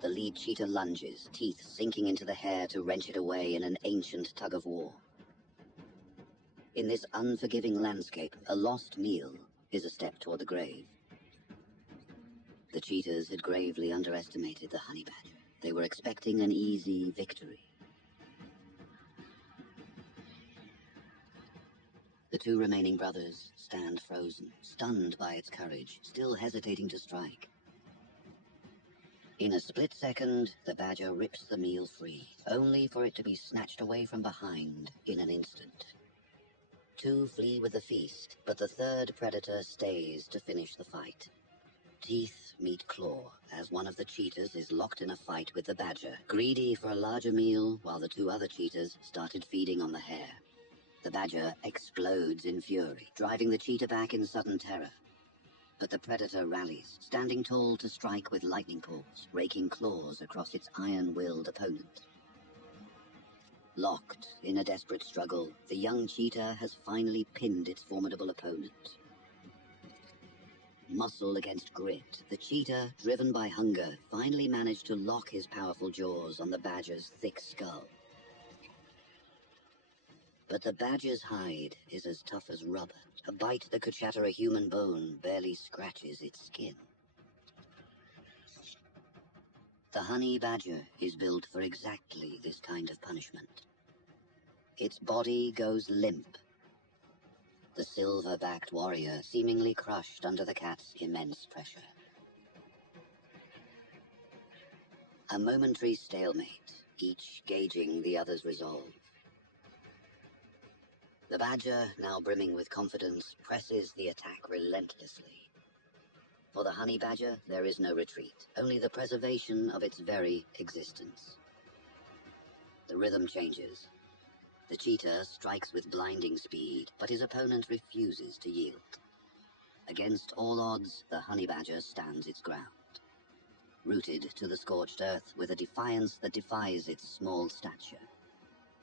The lead cheetah lunges, teeth sinking into the hair to wrench it away in an ancient tug-of-war. In this unforgiving landscape, a lost meal is a step toward the grave. The cheetahs had gravely underestimated the honey badger. They were expecting an easy victory. The two remaining brothers stand frozen, stunned by its courage, still hesitating to strike. In a split second, the badger rips the meal free, only for it to be snatched away from behind in an instant. Two flee with the feast, but the third predator stays to finish the fight. Teeth meet claw as one of the cheetahs is locked in a fight with the badger, greedy for a larger meal while the two other cheetahs started feeding on the hare. The badger explodes in fury, driving the cheetah back in sudden terror. But the predator rallies, standing tall to strike with lightning paws, raking claws across its iron-willed opponent. Locked in a desperate struggle, the young cheetah has finally pinned its formidable opponent. Muscle against grit, the cheetah, driven by hunger, finally managed to lock his powerful jaws on the badger's thick skull. But the badger's hide is as tough as rubber. A bite that could shatter a human bone barely scratches its skin. The honey badger is built for exactly this kind of punishment. Its body goes limp, the silver-backed warrior seemingly crushed under the cat's immense pressure. A momentary stalemate, each gauging the other's resolve. The badger, now brimming with confidence, presses the attack relentlessly. For the honey badger, there is no retreat, only the preservation of its very existence. The rhythm changes. The cheetah strikes with blinding speed, but his opponent refuses to yield. Against all odds, the honey badger stands its ground. Rooted to the scorched earth with a defiance that defies its small stature.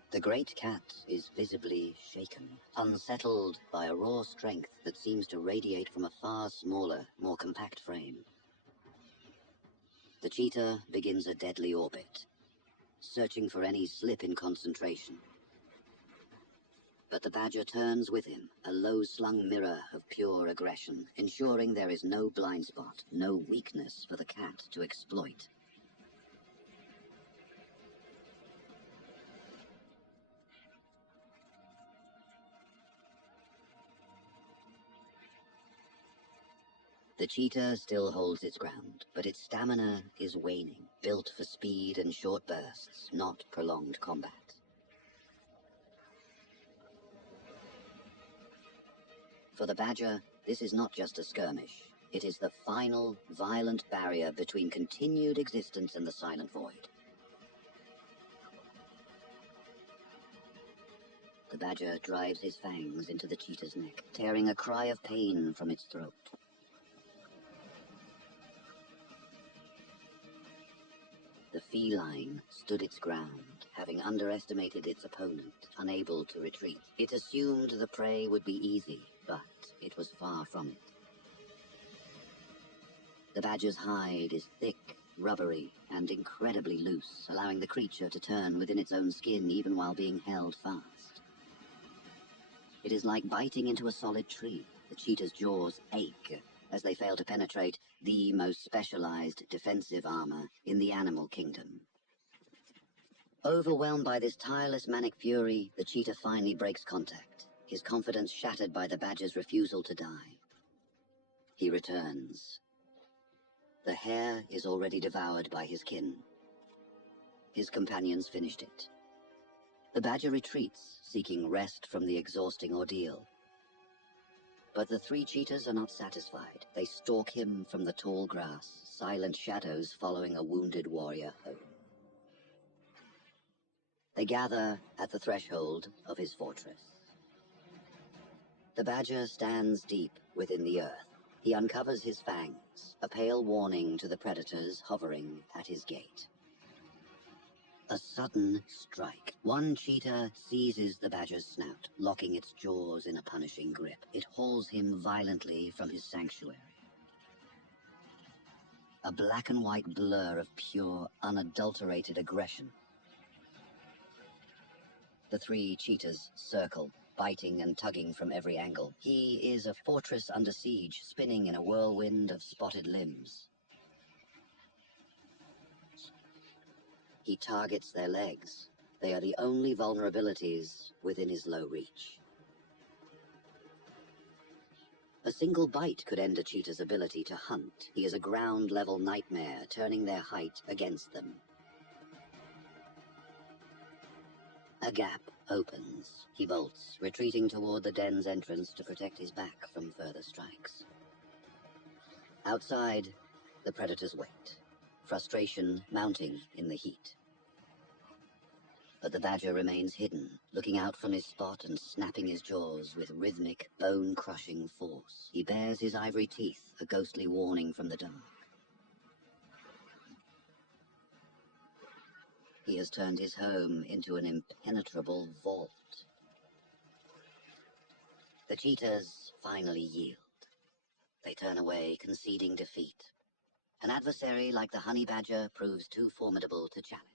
The great cat is visibly shaken, unsettled by a raw strength that seems to radiate from a far smaller, more compact frame. The cheetah begins a deadly orbit, searching for any slip in concentration. But the badger turns with him, a low-slung mirror of pure aggression, ensuring there is no blind spot, no weakness for the cat to exploit. The cheetah still holds its ground, but its stamina is waning, built for speed and short bursts, not prolonged combat. For the badger, this is not just a skirmish. It is the final, violent barrier between continued existence and the silent void. The badger drives his fangs into the cheetah's neck, tearing a cry of pain from its throat. The feline stood its ground, having underestimated its opponent, unable to retreat. It assumed the prey would be easy, but it was far from it. The badger's hide is thick, rubbery, and incredibly loose, allowing the creature to turn within its own skin even while being held fast. It is like biting into a solid tree. The cheetah's jaws ache as they fail to penetrate the most specialized defensive armor in the animal kingdom. Overwhelmed by this tireless manic fury, the cheetah finally breaks contact, his confidence shattered by the badger's refusal to die. He returns. The hare is already devoured by his kin. His companions finished it. The badger retreats, seeking rest from the exhausting ordeal. But the three cheetahs are not satisfied. They stalk him from the tall grass, silent shadows following a wounded warrior home. They gather at the threshold of his fortress. The badger stands deep within the earth. He uncovers his fangs, a pale warning to the predators hovering at his gate. A sudden strike. One cheetah seizes the badger's snout, locking its jaws in a punishing grip. It hauls him violently from his sanctuary. a black and white blur of pure, unadulterated aggression. The three cheetahs circle, biting and tugging from every angle. He is a fortress under siege, spinning in a whirlwind of spotted limbs. He targets their legs. They are the only vulnerabilities within his low reach. A single bite could end a cheetah's ability to hunt. He is a ground-level nightmare, turning their height against them. A gap opens. He bolts, retreating toward the den's entrance to protect his back from further strikes. Outside, the predators wait, frustration mounting in the heat. But the badger remains hidden, looking out from his spot and snapping his jaws with rhythmic, bone-crushing force. He bares his ivory teeth, a ghostly warning from the dark. He has turned his home into an impenetrable vault. The cheetahs finally yield. They turn away, conceding defeat. An adversary like the honey badger proves too formidable to challenge.